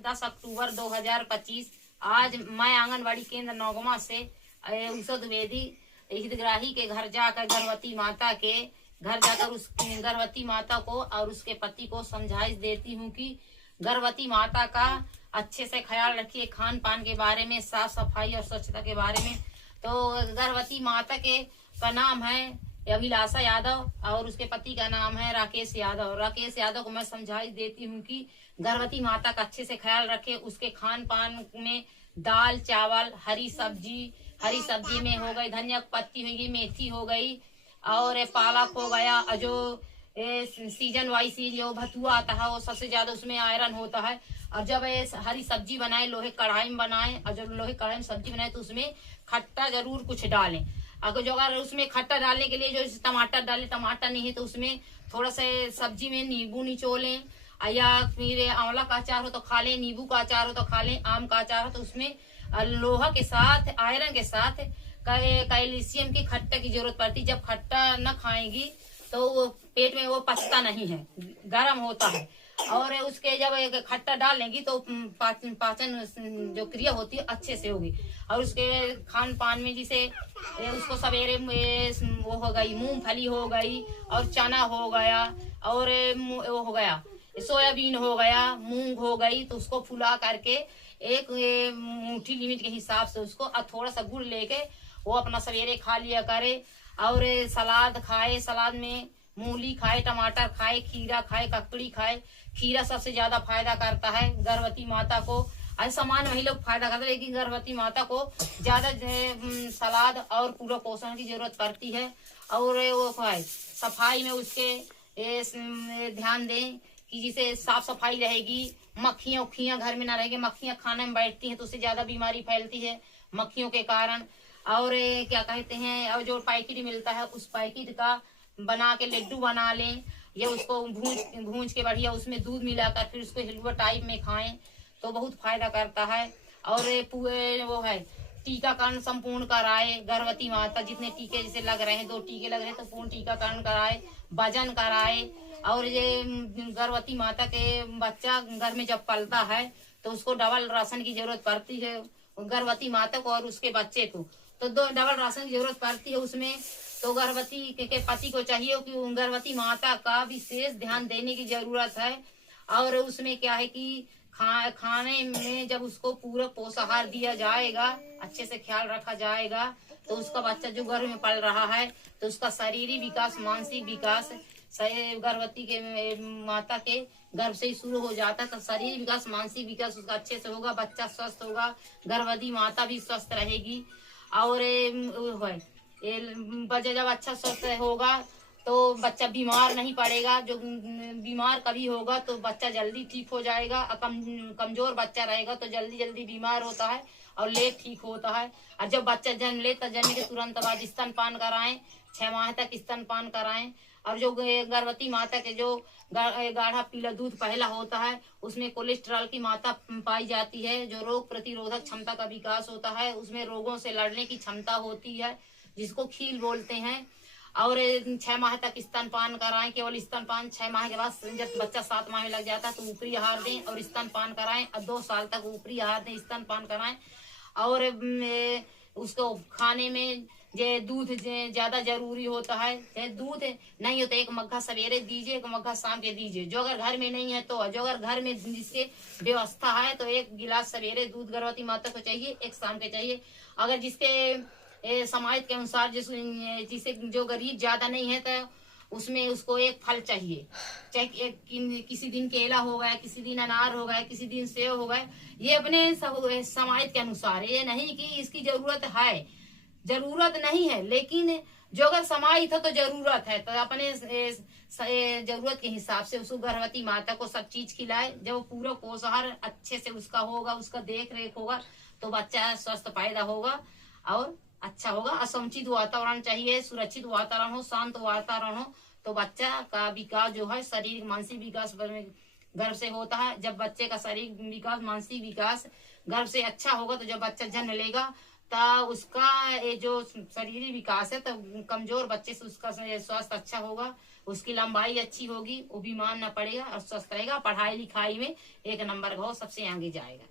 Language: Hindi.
10 अक्टूबर 2025। आज मैं आंगनबाड़ी केंद्र नौगमा से उषा द्विवेदी हितग्राही के घर जाकर गर्भवती माता के घर जाकर उस गर्भवती माता को और उसके पति को समझाइश देती हूँ कि गर्भवती माता का अच्छे से ख्याल रखिए, खान पान के बारे में, साफ सफाई और स्वच्छता के बारे में। तो गर्भवती माता के का नाम है अभिलाषा यादव और उसके पति का नाम है राकेश यादव। राकेश यादव को मैं समझाइश देती हूँ कि गर्भवती माता का अच्छे से ख्याल रखे, उसके खान पान में दाल चावल, हरी सब्जी में हो गई धनिया की पत्ती हो गई, मेथी हो गई और पालक हो गया, और जो सीजन वाइज जो भतुआ आता है वो सबसे ज्यादा उसमें आयरन होता है। और जब हरी सब्जी बनाए लोहे कढ़ाई में बनाए, और जब लोहे कढ़ाई में सब्जी बनाए तो उसमें खट्टा जरूर कुछ डालें। अगर जो अगर उसमें खट्टा डालने के लिए जो टमाटर डाले, टमाटर नहीं है तो उसमें थोड़ा सा सब्जी में नींबू निचोलें, या फिर आंवला का अचार हो तो खा लें, नींबू का अचार हो तो खा लें, आम का अचार हो तो उसमें लोहा के साथ आयरन के साथ कैल्शियम की खट्टा की जरूरत पड़ती। जब खट्टा न खाएंगी तो वो पेट में वो पचता नहीं है, गर्म होता है। और उसके जब खट्टा डालेंगी तो पाचन जो क्रिया होती है अच्छे से होगी। और उसके खान पान में जैसे उसको सवेरे वो हो गई मूंगफली हो गई और चना हो गया और वो हो गया सोयाबीन हो गया, मूंग हो गई, तो उसको फुला करके एक मुट्ठी लिमिट के हिसाब से उसको और थोड़ा सा गुड़ लेके वो अपना सवेरे खा लिया करे। और सलाद खाए, सलाद में मूली खाए, टमाटर खाए, खीरा खाए, ककड़ी खाए। खीरा सबसे ज्यादा फायदा करता है गर्भवती माता को। सामान्य वही लोग फायदा करते हैं, लेकिन गर्भवती माता को ज्यादा सलाद और पूरा पोषण की जरूरत पड़ती है। और वो खाए सफाई में उसके ध्यान दें कि जिसे साफ सफाई रहेगी, मक्खियां उखियां घर में ना रहेगी। मक्खियां खाने में बैठती हैं तो उससे ज्यादा बीमारी फैलती है मक्खियों के कारण। और क्या कहते हैं, और जो पैकेट मिलता है उस पैकेट का बना के लड्डू बना लें, या उसको भूंज के बढ़िया उसमें दूध मिलाकर फिर उसको हलवा टाइप में खाएं तो बहुत फायदा करता है। और पूरे वो है टीकाकरण संपूर्ण कराए। गर्भवती माता जितने टीके जैसे लग रहे हैं, 2 टीके लग रहे हैं तो पूर्ण टीकाकरण कराए, वजन कराए। और ये गर्भवती माता के बच्चा घर में जब पलता है तो उसको डबल राशन की जरूरत पड़ती है, गर्भवती माता को और उसके बच्चे को। तो 2 डबल राशन की जरूरत पड़ती है उसमें। तो गर्भवती के पति को चाहिए कि गर्भवती माता का विशेष ध्यान देने की जरूरत है। और उसमें क्या है कि खाने में जब उसको पूरा पोषाहार दिया जाएगा, अच्छे से ख्याल रखा जाएगा, तो उसका बच्चा जो गर्भ में पल रहा है तो उसका शारीरिक विकास, मानसिक विकास गर्भवती के माता के गर्भ से ही शुरू हो जाता है। तो शारीरिक विकास, मानसिक विकास उसका अच्छे से होगा, बच्चा स्वस्थ होगा, गर्भवती माता भी स्वस्थ रहेगी। और बच्चा जब अच्छा स्वस्थ होगा तो बच्चा बीमार नहीं पड़ेगा। जो बीमार कभी होगा तो बच्चा जल्दी ठीक हो जाएगा, कमजोर बच्चा रहेगा तो जल्दी बीमार होता है और लेट ठीक होता है। और जब बच्चा जन्म ले तो जन्म के तुरंत बाद स्तनपान कराएं, 6 माह तक स्तनपान कराएं। और जो गर्भवती माता के जो गाढ़ा पीला दूध पहला होता है उसमें कोलेस्ट्रॉल की मात्रा पाई जाती है, जो रोग प्रतिरोधक क्षमता का विकास होता है, उसमें रोगों से लड़ने की क्षमता होती है, जिसको खील बोलते हैं। और 6 माह तक स्तनपान कराएं, केवल स्तनपान। 6 माह के बाद जब बच्चा 7 माह में लग जाता है तो ऊपरी आहार दें और स्तनपान कराएं। और 2 साल तक ऊपरी आहार दें, स्तनपान कराएं। और उसको खाने में दूध ज्यादा जरूरी होता है। दूध नहीं हो तो 1 मग्घा सवेरे दीजिए, 1 मग्घा शाम के दीजिए। जो अगर घर में नहीं है तो, जो अगर घर में जिसके व्यवस्था है तो 1 गिलास सवेरे दूध गर्भवती माता को चाहिए, 1 शाम के चाहिए। अगर जिसके समाज के अनुसार जिसे जो गरीब ज्यादा नहीं है तो उसमें उसको 1 फल चाहिए, चाहे किसी दिन केला हो गया, किसी दिन अनार हो गया, किसी दिन सेव हो गया। ये अपने समाज के अनुसार, ये नहीं कि इसकी जरूरत नहीं है, लेकिन जो अगर समाज था तो जरूरत है तो अपने जरूरत के हिसाब से उसको गर्भवती माता को सब चीज खिलाए। जब पूरा पोषाहार अच्छे से उसका होगा, उसका देख रेख होगा तो बच्चा स्वस्थ पैदा होगा और अच्छा होगा। असमुचित वातावरण चाहिए, सुरक्षित वातावरण हो, शांत वातावरण हो, तो बच्चा का विकास जो है शारीरिक मानसिक विकास गर्भ से होता है। जब बच्चे का शारीरिक विकास, मानसिक विकास गर्भ से अच्छा होगा तो जब बच्चा जन्म लेगा तो उसका ये जो शारीरिक विकास है तो कमजोर बच्चे से उसका स्वास्थ्य अच्छा होगा, उसकी लंबाई अच्छी होगी, वो बीमार न पड़ेगा और स्वस्थ रहेगा, पढ़ाई लिखाई में एक नंबर का हो, सबसे आगे जाएगा।